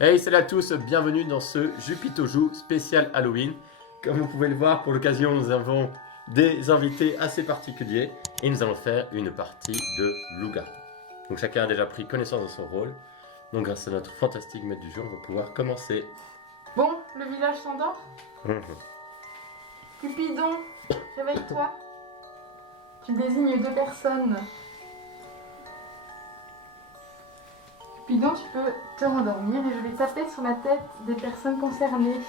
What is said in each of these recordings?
Hey, salut à tous, bienvenue dans ce Jupito Joue spécial Halloween. Comme vous pouvez le voir, pour l'occasion, nous avons des invités assez particuliers et nous allons faire une partie de loup-garou. Donc chacun a déjà pris connaissance de son rôle. Donc grâce à notre fantastique maître du jeu, on va pouvoir commencer. Bon, le village s'endort. Cupidon, réveille-toi. Tu désignes deux personnes. Cupidon, tu peux te rendormir et je vais taper sur la tête des personnes concernées.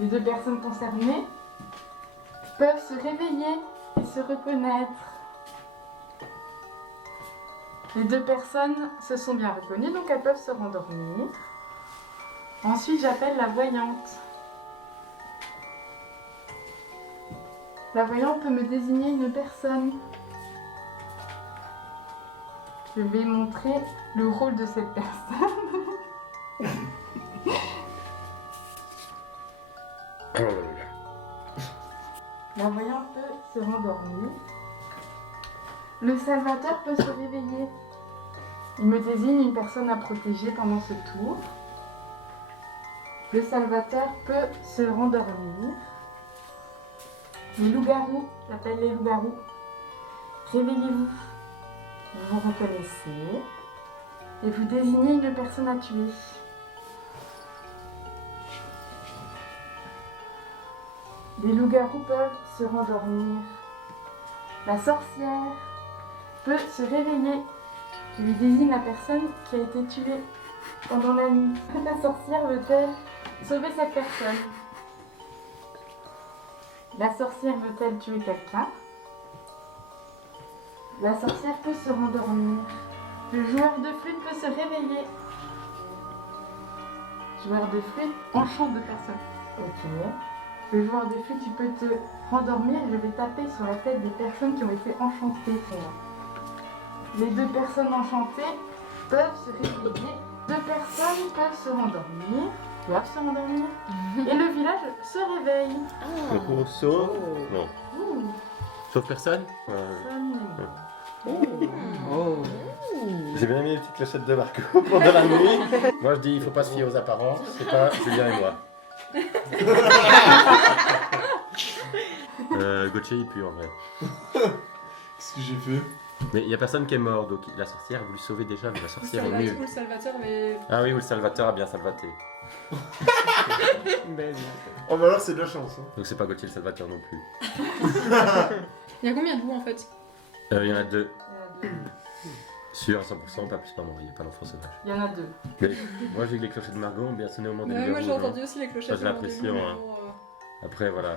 Les deux personnes concernées peuvent se réveiller et se reconnaître. Les deux personnes se sont bien reconnues, donc elles peuvent se rendormir. Ensuite, j'appelle la voyante. La voyante peut me désigner une personne. Je vais montrer le rôle de cette personne. La voyante peut se rendormir. Le salvateur peut se réveiller. Il me désigne une personne à protéger pendant ce tour. Le salvateur peut se rendormir. Les loups-garous, j'appelle les loups-garous. Réveillez-vous. Vous vous reconnaissez. Et vous désignez une personne à tuer. Les loups-garous peuvent se rendormir. La sorcière peut se réveiller. Je lui désigne la personne qui a été tuée pendant la nuit. La sorcière veut-elle sauver cette personne? La sorcière veut-elle tuer quelqu'un? La sorcière peut se rendormir. Le joueur de flûte peut se réveiller. Joueur de flûte enchante de personnes. Ok. Le joueur de flûte, tu peux te rendormir. Je vais taper sur la tête des personnes qui ont été enchantées. Les deux personnes enchantées peuvent se réveiller. Deux personnes peuvent se rendormir. Doivent se rendormir. Et le village se réveille. Donc, sauf... Non. Ouh, Sauf personne personne. J'ai bien mis les petites clochettes de Marco pendant la nuit. Moi je dis, il faut pas se fier aux apparences, c'est pas Julien et moi. Gauthier il pue en vrai. Qu'est-ce que j'ai fait? Mais il y a personne qui est mort, donc la sorcière a voulu sauver déjà, mais la sorcière est nulle. Le Salvateur, mais. Ah oui, ou le Salvateur a bien salvaté. Oh bah alors c'est de la chance. Hein. Donc c'est pas Gauthier le Salvateur non plus. Il y a combien de loups en fait? Il y en a deux. Il y en a deux. Sûr à 100%, pas plus pas mort, il n'y a pas d'enfant sauvage. Il y en a deux. Mais moi j'ai que les clochettes de Margot ont bien sonné au moment des Moi loups-garous, j'ai non entendu aussi les clochettes. Ça, j'ai au moment des l'impression, loups, hein. mais Après voilà.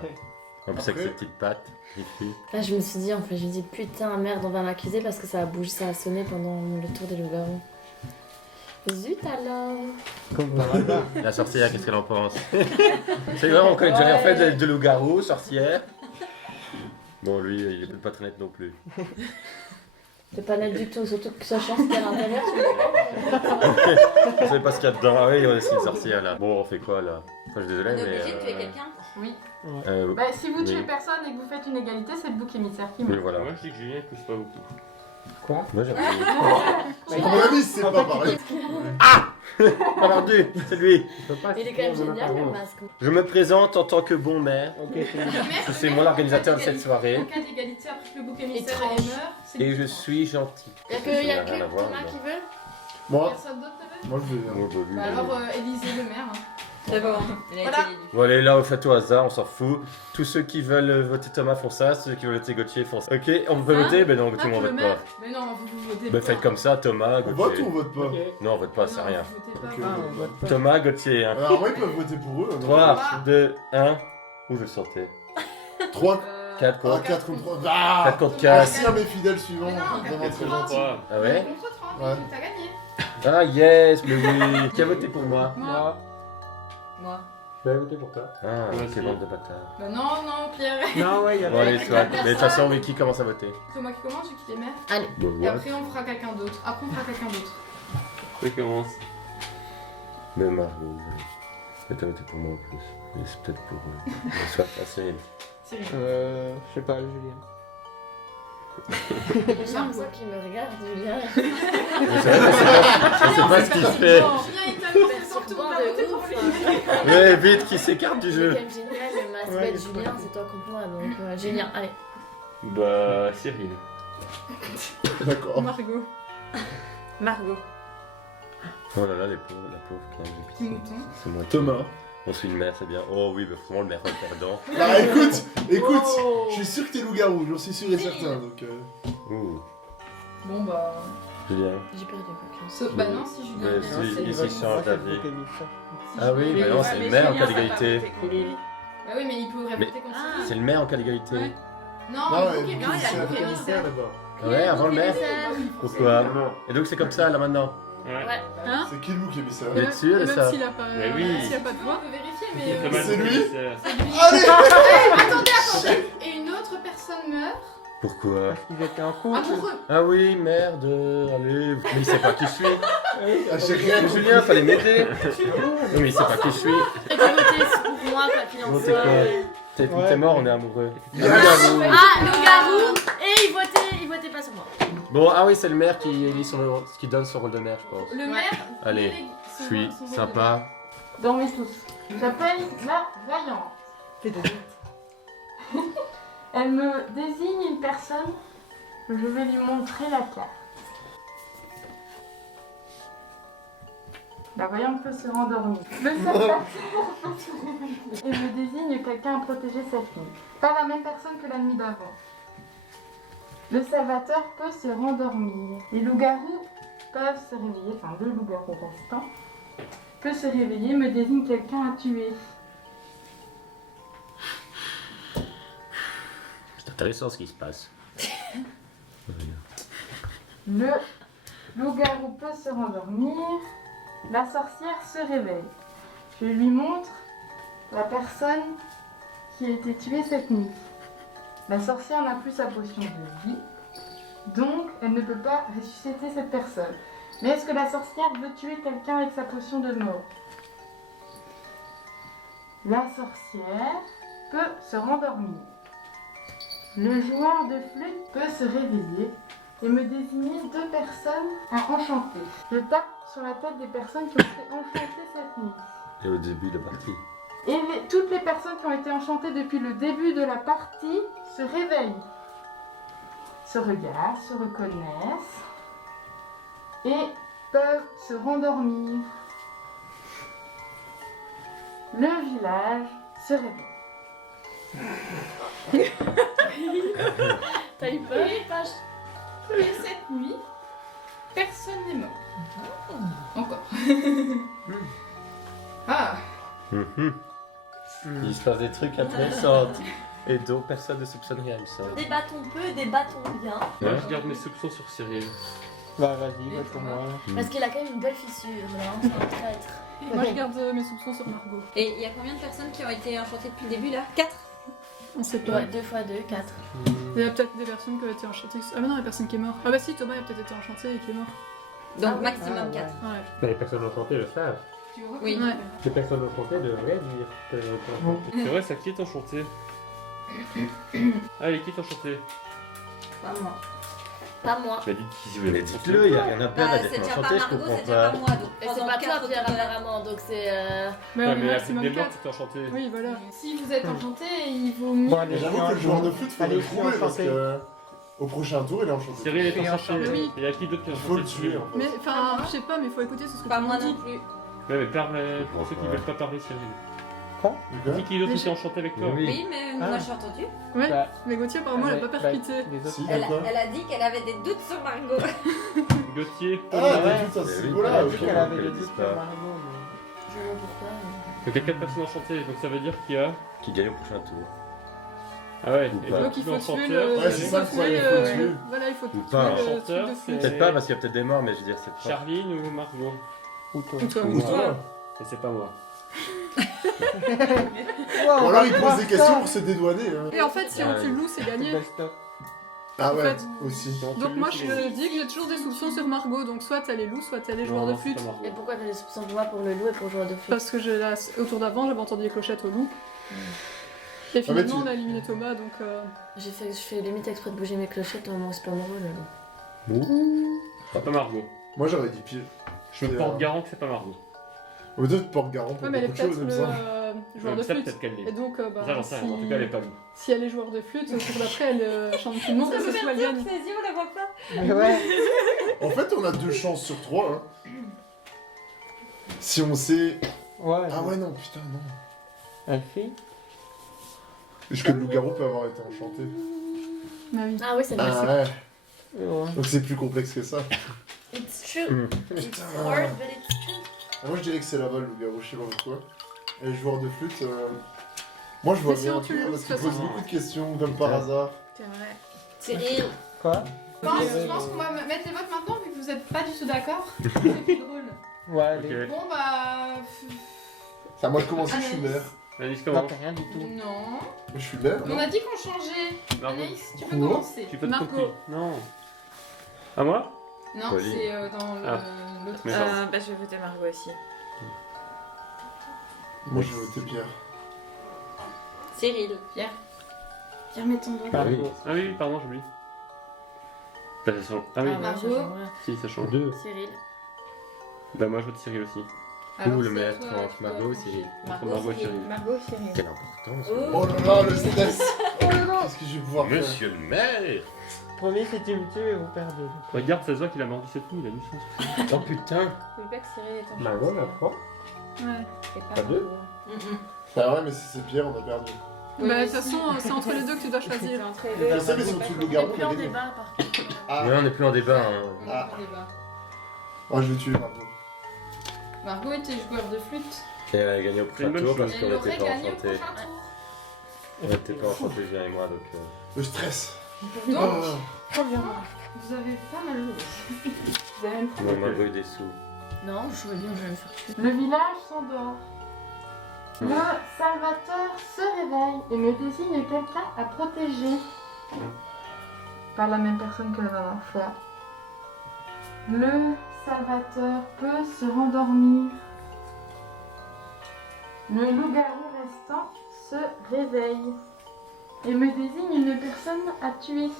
En plus avec Après- ses petites pattes, griffées. Là, je me suis dit, en fait, je me dis, putain, merde, on va m'accuser parce que ça a bougé, ça a sonné pendant le tour des loups-garous. Zut alors! La sorcière, qu'est-ce qu'elle en pense? C'est vrai, on connaît déjà en fait de loup-garou, sorcière. Bon, lui, il est peut-être pas très net non plus. C'est pas net du tout, surtout que sachant ce qu'il y a à l'intérieur, tu me Vous savez pas ce qu'il y a dedans? Ah oui, il y a aussi une sorcière là. Bon, on fait quoi là? Enfin, je suis désolé, mais. quelqu'un? Oui. Euh, Bah, si vous tuez Oui. personne et que vous faites une égalité, c'est le bouc émissaire qui oui, meurt. voilà. Moi je dis que Julien pousse pas beaucoup. Moi j'ai À mon avis c'est pas pareil. perdu, c'est lui. Il est quand même génial, le masque. Je me présente en tant que bon maire. Le maire, Je suis moi l'organisateur de cette soirée. En cas d'égalité, après que le bouc émissaire Étrange. meurt, c'est Et je suis gentil. Y'a Ça n'a que rien à voir, Thomas mais qui veut? Moi, personne d'autre t'avais? moi je vais. bon. Moi, bah, lui, Bah il- alors Élisée le maire. Hein. D'abord. Voilà. Bon allez là, faites au hasard, on s'en fout. Tous ceux qui veulent voter Thomas font ça, ceux qui veulent voter Gauthier font ça. Ok, on peut Hein? voter? Ben non, tout le Ah, monde pour le vote maire. pas. Mais non, vous votez Ben pas. faites comme ça, Thomas, On vote Gauthier. ou on vote pas? Non, on vote pas, c'est Non, rien. vous votez pas. Ok, Ah, on vote Thomas, Gauthier, hein. Alors moi ils peuvent voter pour eux. 3, 2, 1. Où je le sentais? 3, 4 ah, contre 4 contre 3. Ah 4 contre Merci 4. à mes fidèles suivants. Mais non, Vraiment quatre très contre gentil. trois. Ah ouais? Contre 3, Ouais. donc t'as gagné. Ah yes, mais oui. Qui a voté pour moi? Moi. Je vais voter pour toi. Ah, Moi quelle aussi. bande de bâtards. Bah non, Pierre. Non, ouais, il y a Bon allez, toi. Mais de toute façon, oui, qui commence à voter? C'est moi qui commence, vu qu'il est maire. Allez. Bon, Et what? après, on fera quelqu'un d'autre. Après, on fera quelqu'un d'autre. Je commence. Mais Margot, elle a voté pour moi en plus. Et c'est peut-être pour... Soit, ah, Cyril. C'est lui. Je sais pas, Julien. J'ai l'impression qu'il me regarde, Julien. Mais c'est vrai, je sais pas ce qu'il fait. Julien, il t'a mis son tour, Perturbant va de voter pour ouf. lui. Ouais, vite, qui s'écarte du C'est jeu. quand même génial, le masque de Julien, c'est toi contre moi, donc Julien, allez. Bah, Cyril. D'accord. Margot. Margot. Oh là là, la pauvre, quand même. j'ai Petit pitié. mouton. C'est moi. Thomas. On suit une mère, c'est bien. Oh oui, bah franchement, le maire perdant. Bah écoute, Oh. je suis sûr que t'es loup-garou, j'en suis sûr et certain. Donc, Ouh, Bon bah. Julien. J'ai perdu confiance. Bah non, si Julien. Ouais, vient, si, c'est- ici, change d'avis. si Ah oui, Julien bah vient, non, c'est- c'est le mais maire en Julien, cas ça va d'égalité. voter contre lui. Bah oui, mais il pourrait Mais- voter contre Ah. C'est Cyril. le maire en cas d'égalité. Ouais. Non, Non, le ouais, bouc le émissaire. bouc Le bouc émissaire. Ouais, avant le maire. Bah oui, Pourquoi forcément. Et donc c'est comme ça, là, maintenant. Ouais. Hein c'est qui le loup qui a mis ça Vous êtes sûr de Même ça s'il a pas, Mais oui. s'il a pas de On voix. peut vérifier, Il mais. est pas mal C'est de lui commissaire. Allez Attendez. Et une autre personne meurt. Pourquoi Ils étaient en couple. Amoureux. Ah oui, merde, allez. Mais il sait pas qui je suis. Ah, j'ai rien Mais compris. Julien, fallait m'aider. Non, mais il sait pas qui je suis. Et voter pour moi, quoi qu'il en Bon, c'est soit. quoi T'es mort, on est amoureux. Yes. Ah, le garou. Et il votait pas sur moi. Bon, ah oui, c'est le maire qui donne son rôle de maire, je pense. Le maire. Allez, délègue je son- suis son rôle de sympa. Dormez tous. J'appelle la vaillante. Elle me désigne une personne. Je vais lui montrer la carte. La voyante peut se rendormir. Le salvateur peut se réveiller et me désigne quelqu'un à protéger sa fille. Pas la même personne que la nuit d'avant. Le salvateur peut se rendormir. Les loups-garous peuvent se réveiller, enfin le loup-garou restant peut se réveiller, me désigne quelqu'un à tuer. C'est intéressant ce qui se passe. Le loup-garou peut se rendormir. La sorcière se réveille. Je lui montre la personne qui a été tuée cette nuit. La sorcière n'a plus sa potion de vie, donc elle ne peut pas ressusciter cette personne. Mais est-ce que la sorcière veut tuer quelqu'un avec sa potion de mort? La sorcière peut se rendormir. Le joueur de flûte peut se réveiller et me désigner 2 personnes à enchanter. Je tape sur la tête des personnes qui ont été enchantées cette nuit. Et au début de la partie. Et toutes les personnes qui ont été enchantées depuis le début de la partie se réveillent, se regardent, se reconnaissent et peuvent se rendormir. Le village se réveille. T'as eu peur? Et cette nuit, personne n'est mort. Encore. Ah. Mhm. Il se passe des trucs intéressants. Et donc personne ne soupçonne rien, il me semble. Débattons peu, débattons bien. Moi, je garde mes soupçons sur Cyril. Bah vas-y, vote pour moi. Parce qu'il a quand même une belle fissure, là, hein, c'est un traître. Moi je garde mes soupçons sur Margot. Et il y a combien de personnes qui ont été enchantées depuis le début là 4. On sait pas. Ouais, 2 x 2, 4. Il y a peut-être des personnes qui ont été enchantées. Ah mais non, il y a personne qui est mort. Ah bah si, Thomas a peut-être été enchanté et qui est mort. Donc Ah oui. maximum 4. Ouais. Les personnes enchantées le savent. Tu vois Oui. Ouais. Les personnes enchantées devraient dire qu'elles ont été enchantées. C'est vrai, ça qui est enchanté. Allez, qui est enchanté? Pas moi. Pas moi. Tu m'as dit qui Mais dites-le, il n'y a rien à perdre à Bah, c'est d'être déjà pas enchanté, je Margot, comprends c'est déjà pas. pas moi. Donc Et c'est pendant pas toi, quatre Pierre, autour de la- apparemment, donc c'est. Mais Ouais, au mais la maximum des morts, 4. tu t'es enchanté. Oui, voilà. Si vous êtes enchanté, il vaut mieux. Bon, allez, J'avoue que le joueur de foot, faut Allez, le je suis trouver parce enchanté. que au prochain tour, il est enchanté. Cyril est Et enchanté. enchanté. Oui. Il y a qui d'autre qui est Il faut le enchanté? tuer en fait. Mais enfin, je sais pas, mais il faut écouter ce que Pas tu moi me non dis. plus. Ouais, mais parle pour ceux qui veulent pas parler, Cyril. De quoi Qui d'autre Mais était enchanté avec toi? Oui. Oui, mais Ah. moi j'ai entendu. Ouais, Bah, mais Gauthier apparemment elle a pas percuté. Les autres. Si, Elle, d'accord. elle a dit qu'elle avait des doutes sur Margot. Gauthier. Ah, Ouais. t'as tout à ce Mais oui, niveau-là, Elle a ok. dit qu'elle avait qu'elle des dise doutes pas. sur Margot. Je sais pas pourquoi. Donc il y a 4 personnes enchantées, donc ça veut dire qu'il y a. Qui gagne au prochain tour. Ah ouais, Ou et pas. donc Donc il faut tuer l'enchanteur, le. Ouais, c'est ça, il faut quoi, tuer il faut le- tuer. Voilà, il faut Ou tuer pas. le truc Enchanteur, de c'est- flûte. Peut-être pas parce qu'il y a peut-être des morts, mais je veux dire, c'est pas. Charline ou Margot? Ou toi. Ou toi. Ou toi. Et c'est pas moi. Ou alors il pose des questions pour se dédouaner. Hein. Et en fait, si on Ouais. tue le loup, c'est gagné. Best stop. Ah En ouais, fait- aussi. Donc moi je dis que j'ai toujours des soupçons sur Margot, donc soit t'as les loups, soit t'as les joueurs de flûte. Et pourquoi t'as des soupçons de moi pour le loup et pour le joueur de flûte? Parce que au tour d'avant j'avais entendu les clochettes au loup. Et finalement, tu- on a éliminé Thomas, donc. Je fais limite exprès de bouger mes clochettes au moment où c'est pas mon rôle. C'est pas Margot. Moi j'aurais dit pire. Je me porte garant que c'est pas Margot. Mais toi tu te portes garant pour Ouais, mais elle est beaucoup de peut-être choses, le comme ça. joueur de Ça, flûte. peut-être qu'elle Et l'est. donc, bah, Ça, j'en sais rien. En tout cas, elle est pas nous. si elle est joueur de flûte, le tour d'après, elle chante tout le monde, Ça et peut c'est tout, faire elle dire gagne. que Saisie, on la voit pas. Mais ouais. En fait, on a 2 chances sur 3. Hein. Si on sait. Ouais. Ah ouais, non, putain, non. Elle fait. Est-ce que le loup-garou peut avoir été enchanté? Bah oui. Ah oui, c'est vrai. Ah ouais. Ouais. Donc c'est plus complexe que ça. It's true. It's Putain. hard, but it's true. Ah, moi je dirais que c'est là-bas le loup-garou, je sais pas pourquoi. Et le joueur de flûte. Moi je vois Mais si bien on tue le pire loup, parce de qu'il toute pose façon. beaucoup de questions comme par hasard. C'est vrai. Cyril. Quoi? Je pense qu'on va mettre les votes maintenant vu que vous êtes pas du tout d'accord. C'est plus drôle. Ouais, allez. Ok. Bon bah. Ça, moi je commence, je suis Anaïs. maire. Anaïs, Non, comment t'as rien du tout. Non. Moi je suis maire. On a dit qu'on changeait. Margot. Anaïs, tu peux Quoi commencer. Tu peux te Margot. copier. Non. À moi? Non, Pauline. c'est dans Ah. l'autre. Mais Bah, je vais voter Margot aussi. Moi je vais voter Pierre. Cyril. Pierre, mets ton doigt. Ah oui. Ah oui, pardon, j'oublie. Bah, ça change. Ah oui, Ah, Margot. ouais, ça change rien. si, ça change. 2. Cyril. Bah, moi, je vote Cyril aussi. Alors, Ou le c'est mettre toi, entre tu dois Margot ou trancher. Cyril. Entre Margot et Cyril. Margot, Cyril. Quelle importance. Oh. Oh là là, le stress. Qu'est-ce que je vais pouvoir faire? Monsieur le maire. Premier, si tu me tues, vous perdez. Regarde, ça se voit qu'il a mordu cette nuit, il a du sens. Oh putain. N'oublie pas que Cyril est en Margot, la 3. Ouais. Pas deux. Ah ouais, mais si c'est Pierre, on a perdu. Oui, Bah, de mais toute façon, c'est entre les deux que tu dois choisir. Je sais, mais si on tue le On loup-garou, est on plus a en gagné. débat par contre. Ah, Ouais, on n'est plus en débat. Hein. On est Ah. en débat. oh, je vais tuer Margot. Margot était joueur de flûte. Et elle a gagné au C'est une premier bonne tour chose. parce Elle qu'on n'était aurait pas gagné au enchantés. prochain tour. On n'était pas enchantés, Julien et moi, donc. Le stress. Donc, Ah. vous avez pas mal joué. Vous avez même pas- On m'a eu des sous. Non, je saurais bien, je vais me faire tuer. Le village s'endort. Le Salvateur se réveille et me désigne quelqu'un à protéger. Pas la même personne que la dernière fois. Le Salvateur peut se rendormir. Le loup-garou restant se réveille et me désigne une personne à tuer.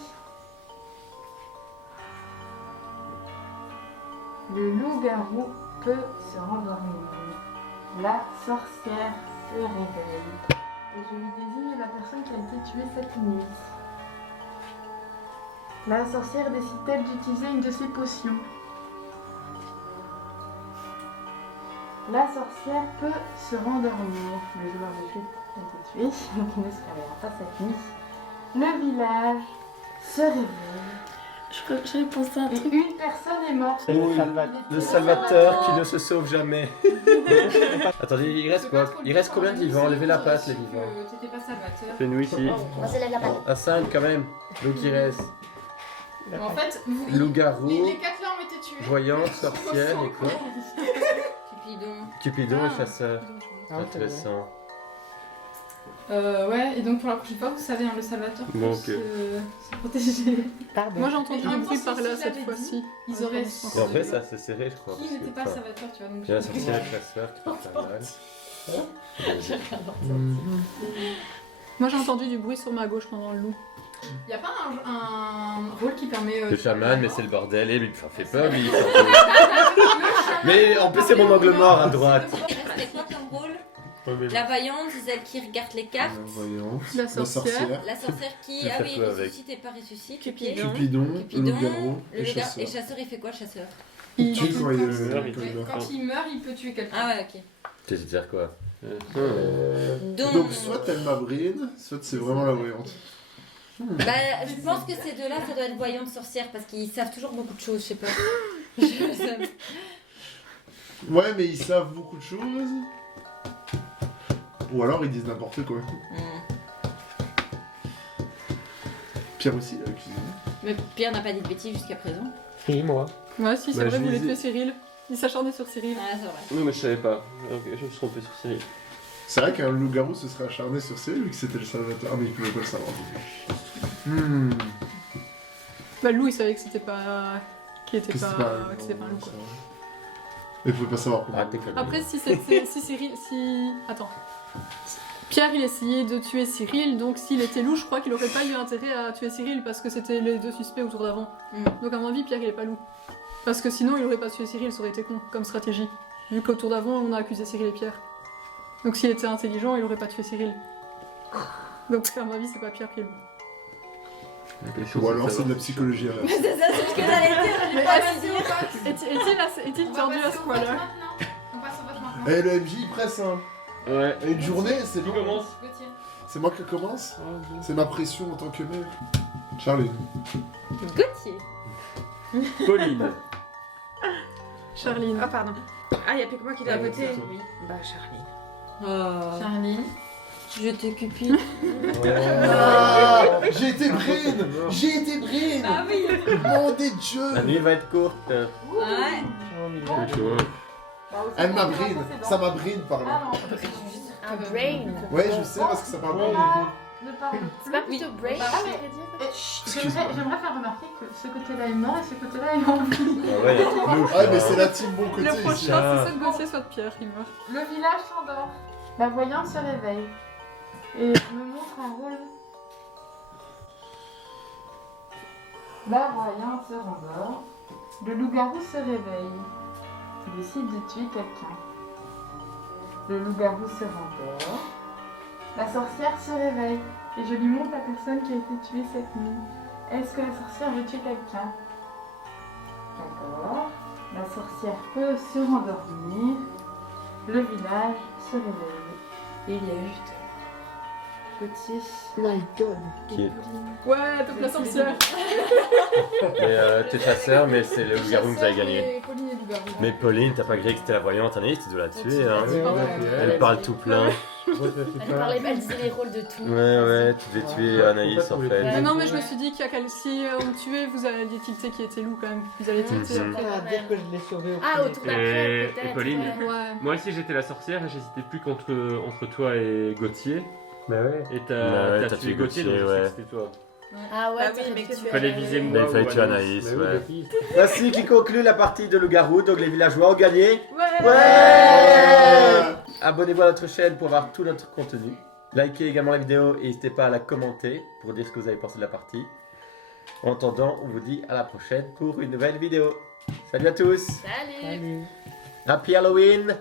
Le loup-garou peut se rendormir. La sorcière se réveille et je lui désigne la personne qui a été tuée cette nuit. La sorcière décide-t-elle d'utiliser une de ses potions? La sorcière peut se rendormir. Le joueur de flûte a été tué, donc il ne se réveillera pas cette nuit. Le village se réveille Je réponds ça un et truc. une personne est morte. C'est le Salvateur. Le Salvateur qui ne se sauve jamais. Attendez, il reste quoi? Il reste combien de vivants? Levez la patte, les vivants. T'étais pas Salvateur. C'est nous ici. On se lève la patte. À 5 quand même. Donc il reste En fait, vous, loup-garou, les 4 là ont été tués. voyante, sorcière et quoi? Cupidon. Cupidon Ah. et chasseur. Ah, c'est vrai. Intéressant. Ouais, et donc pour la prochaine fois, vous savez, hein, le Salvateur peut Bon, ok. se protéger. Pardon. Moi, j'ai entendu Mais en du même bruit temps, par si là je cette l'avais fois-ci. Ils auraient Et en vrai, ça c'est serré, je crois. Qui parce que, n'était pas enfin, Salvateur, tu vois. Donc il y a la sorcière et le chasseur qui peuvent faire mal. Moi, j'ai entendu du bruit sur ma gauche pendant le loup. Il y a pas un rôle qui permet. Le chaman, mais c'est le bordel et lui, il fait peur, lui. Mais en plus, c'est mon angle mort à droite. C'était quoi comme rôle? La vaillante, celle qui regarde les cartes. Voyons. La sorcière. La sorcière qui. Je Ah fais oui, quoi avec ressuscite et pas ressuscite. Cupidon. Cupidon, Cupidon, loup-garou le et loup-garou. chasseur. Et chasseur, il fait quoi, le chasseur? Il tue quand il Ouais, quand mais il Ouais, meurt. quand il meurt, il peut tuer quelqu'un. Ah ouais, ok. Tu sais dire quoi? Donc soit elle m'abrine, soit c'est vraiment la voyante. Bah, je pense que ces deux-là, ça doit être voyante sorcière parce qu'ils savent toujours beaucoup de choses, je sais pas. Je- Ouais, mais ils savent beaucoup de choses. Ou alors ils disent n'importe quoi. Pierre aussi, la cuisine. Mais Pierre n'a pas dit de bêtises jusqu'à présent. Si, moi. Ouais, si, c'est Bah, vrai, je vous voulez disais- tuer Cyril. Il s'acharnait sur Cyril. Ah, c'est vrai. Non, mais je savais pas. Ok, je me suis trompé sur Cyril. C'est vrai qu'un loup-garou se serait acharné sur Cyril vu que c'était le Salvateur. Ah, mais il pouvait pas le savoir. Bah, le loup, il savait que c'était pas. Qu'il était Que pas. c'est pas Que c'était pas un loup, quoi. Mais il pouvait pas savoir comment. Arrête tes conneries. Après, si Cyril. Si. Attends. Pierre, il essayait de tuer Cyril, donc s'il était loup, je crois qu'il aurait pas eu intérêt à tuer Cyril parce que c'était les deux suspects au tour d'avant. Donc à mon avis, Pierre, il est pas loup. Parce que sinon, il aurait pas tué Cyril, ça aurait été con comme stratégie. Vu qu'au tour d'avant, on a accusé Cyril et Pierre. Donc s'il était intelligent, il aurait pas tué Cyril. Donc à mon avis, c'est pas Pierre qui est loup. Ou alors c'est de la psychologie. C'est ça, c'est ce que j'allais dire, j'ai pas envie de dire. Est-il tordu à ce point-là? On passe au vote maintenant. Eh, le MJ il presse, hein. Ouais. Une journée, c'est Qui long. commence? Gauthier. C'est moi qui commence. C'est ma pression en tant que mère. Charlie. Gauthier. Pauline. Charline. Ah, pardon. Ah, il n'y a plus que moi qui dois Ouais, voter. c'est tout. Oui. Bah, Charlie. Oh, Charlie. je te cupide. Ah, j'ai été brune. J'ai été brune. Ah oui. Mon Dieu. La nuit va être courte. Ouais. Oh, mais C'est chaud. Bah, aussi, Elle m'a on va brine. passer dans- Ça m'a brine, Ah pardon. non, Un brain. Ouais, je sais parce que ça parle on bien. a ne parle C'est pas plus. plutôt brain, Ah, ça mais- veut dire J'aimerais faire remarquer que ce côté-là est mort et ce côté-là est en vie. Ah ouais, il y a tout louche, Ah, là, mais hein. c'est la team bon côté Le ici. prochain, hein. c'est soit de Gauthier, soit de Pierre, il meurt. Le village s'endort. La voyante se réveille et me montre un rôle. La voyante se rendort. Le loup-garou se réveille. Décide de tuer quelqu'un. Le loup-garou se rendort. La sorcière se réveille et je lui montre la personne qui a été tuée cette nuit. Est-ce que la sorcière veut tuer quelqu'un? D'accord. La sorcière peut se rendormir. Le village se réveille. Et il y a juste Gauthier. My god. Qui est- Ouais, top la sorcière. T'es chasseur, mais c'est le loup-garou que vous avez gagné. Et Pauline et loup-garou. Mais Pauline, t'as pas grillé que c'était la voyante, Anaïs, tu dois la tuer. Hein. Ouais, Elle parle tout plein. Elle disait les rôles de tout. Ouais, tu devais tuer Anaïs en fait. Mais non, mais je me suis dit qu'il y a si on me tuait, vous alliez tilter qui était loup quand même. Vous alliez tilter Mhm. après. À dire que je l'ai sauvé au Ah, premier autour tour. d'après, Et peut-être. Pauline. Ouais. Moi aussi j'étais la sorcière et j'hésitais plus entre toi et Gauthier. Bah ouais. Et Ouais, t'as t'as tué tué Gauthier, donc Gauthier, je sais ouais. que c'était toi. Ah ouais, Ah oui, t'aurais mais dû que- tuer Fallait viser Mais il fallait tuer Anaïs, Mais oui, ouais. bêtise. Voici qui conclut la partie de loup-garou, donc les villageois ont gagné. Ouais. Ouais. Abonnez-vous à notre chaîne pour voir tout notre contenu. Likez également la vidéo et n'hésitez pas à la commenter pour dire ce que vous avez pensé de la partie. En attendant, on vous dit à la prochaine pour une nouvelle vidéo. Salut à tous. Salut. Salut. Happy Halloween.